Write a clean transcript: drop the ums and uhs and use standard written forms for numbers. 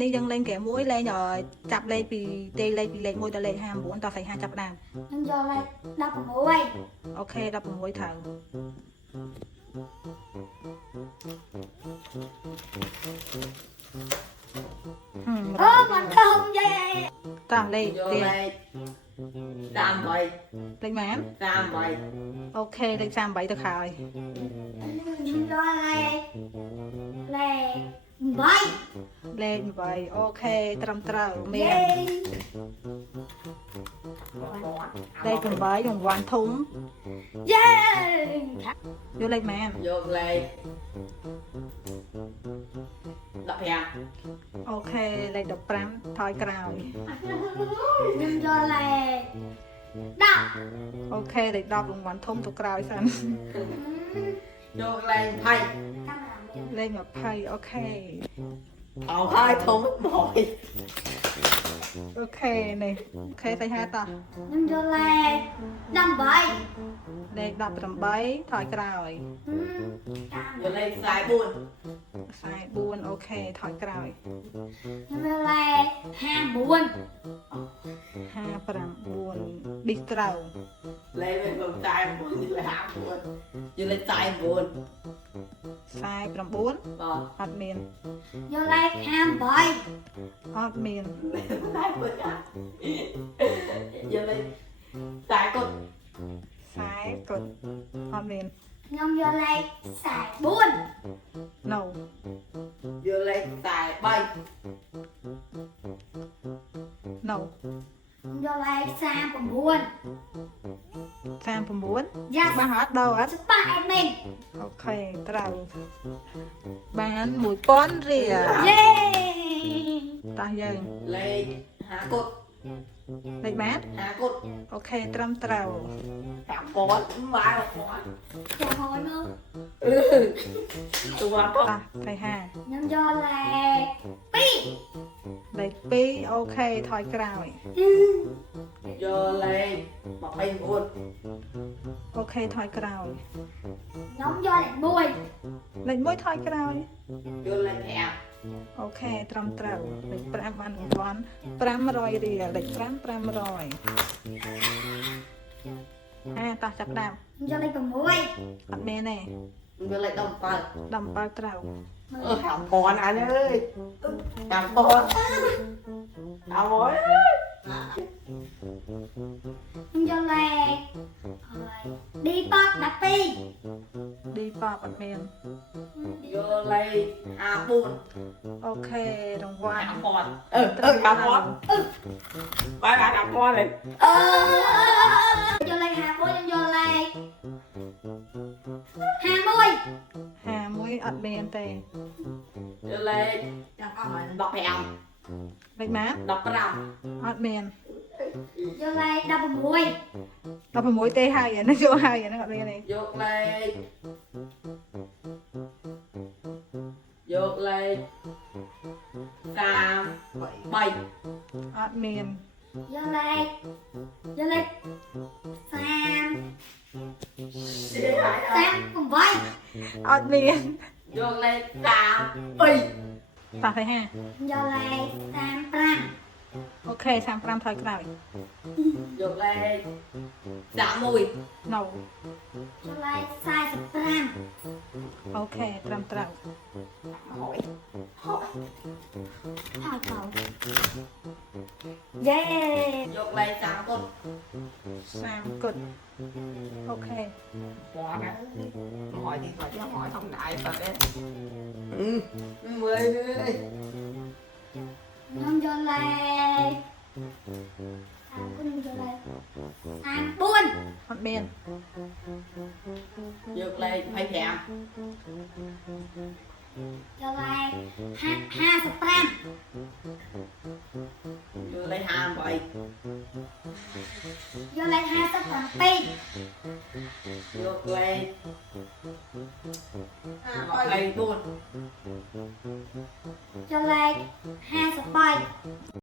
នេះយើងលេងហ្គេមមួយលេងចាប់លេខពីទេលេខពីលេខ1ដល់លេខ54តោះស្អី5ចាប់ដើមខ្ញុំយកលេខ16អូខេ16ត្រូវអូមិនធំយេតោះលេខយកទៀតលេខ38លេខម៉ាន38អូខេលេខ38ទៅក្រោយខ្ញុំយកលេខលេខ8អូខេត្រឹមត្រូវមាន យេ លេខ8រង្វាន់ធំ យេ យកលេខម៉ាន យកលេខ15អូខេលេខ15ថយក្រោយខ្ញុំយកលេខ10អូខេលេខ10រង្វាន់ធំទៅក្រោយសិនយកលេខ20លេខ20អូខេ เอาให้ทมหน่อย អូខេនេះអូខេស្អី5តោះ ខ្ញុំយកលេខ18លេខ18ថយក្រោយ យកលេខ44 44អូខេថយក្រោយ ខ្ញុំយកលេខ59ឌីសត្រូវ លេខមិនបំតែ4លេខ54យកលេខ49 49 បាទ អត់មាន យកលេខ58អត់មាន លេខមិនតែមួយអាយកលេខតែកត់ 40កុដអត់មាន ខ្ញុំយកលេខ44 no យកលេខ43 no ខ្ញុំយកលេខ39 Yes បានអត់ដល់អត់ ច្បាស់អេដមីន អូខេត្រូវបាន1000រៀល យេ តោះយើង លេខ5កត់ លេខបាន 5កត់ អូខេត្រឹមត្រូវ 5000មកមក ចាំហូនមើល ตัว តោះ25 ខ្ញុំយកលេខ2 លេខ2អូខេថយក្រោយ យកលេខ29 អូខេថយក្រោយ ខ្ញុំយកលេខ1លេខ1ថយក្រោយ យកលេខអូខេត្រឹមត្រូវលេខ5បានរង្វាន់500រៀលលេខ5 500តោះចាប់ដើម ខ្ញុំយកលេខ6 អត់មានទេ 5យកលេខ17 17ត្រូវ 5000anh ơi 5000 เอาไว้ ខ្ញុំយកលេខឌីប៉ត12 ឌីប៉បអត់មាន យកលេខ54 អូខេរង្វាន់ 5000បាយបាយ5000លេ យកលេខ51ខ្ញុំយកលេខ51 51អត់មានទេ យកលេខ15 លេខម៉ាន 15 អត់មាន យកលេខ16 16ទេហើយអានេះយកហើយអានេះអត់មានទេ យកលេខយកលេខ33 អត់មាន យកលេខ38 អត់មាន យកលេខ32 តោះទៅ5 យកលេខ35 អូខេ35ថយក្រោយ យកលេខ31 no យកលេខ45 អូខេត្រឹមត្រូវ hỏi ហើយកោយេ យកលេខ30 cốt 30គុណអូខេ quá đấy hỏi thì phải cho hỏi không đại thật đấy 10 nữa ខ្ញុំយកលេខខ្ញុំយកលេខ34 អត់មាន យកលេខ25 យកលេខ55 យកលេខ28 យកលេខ57 យកលេខ24 យកលេខ53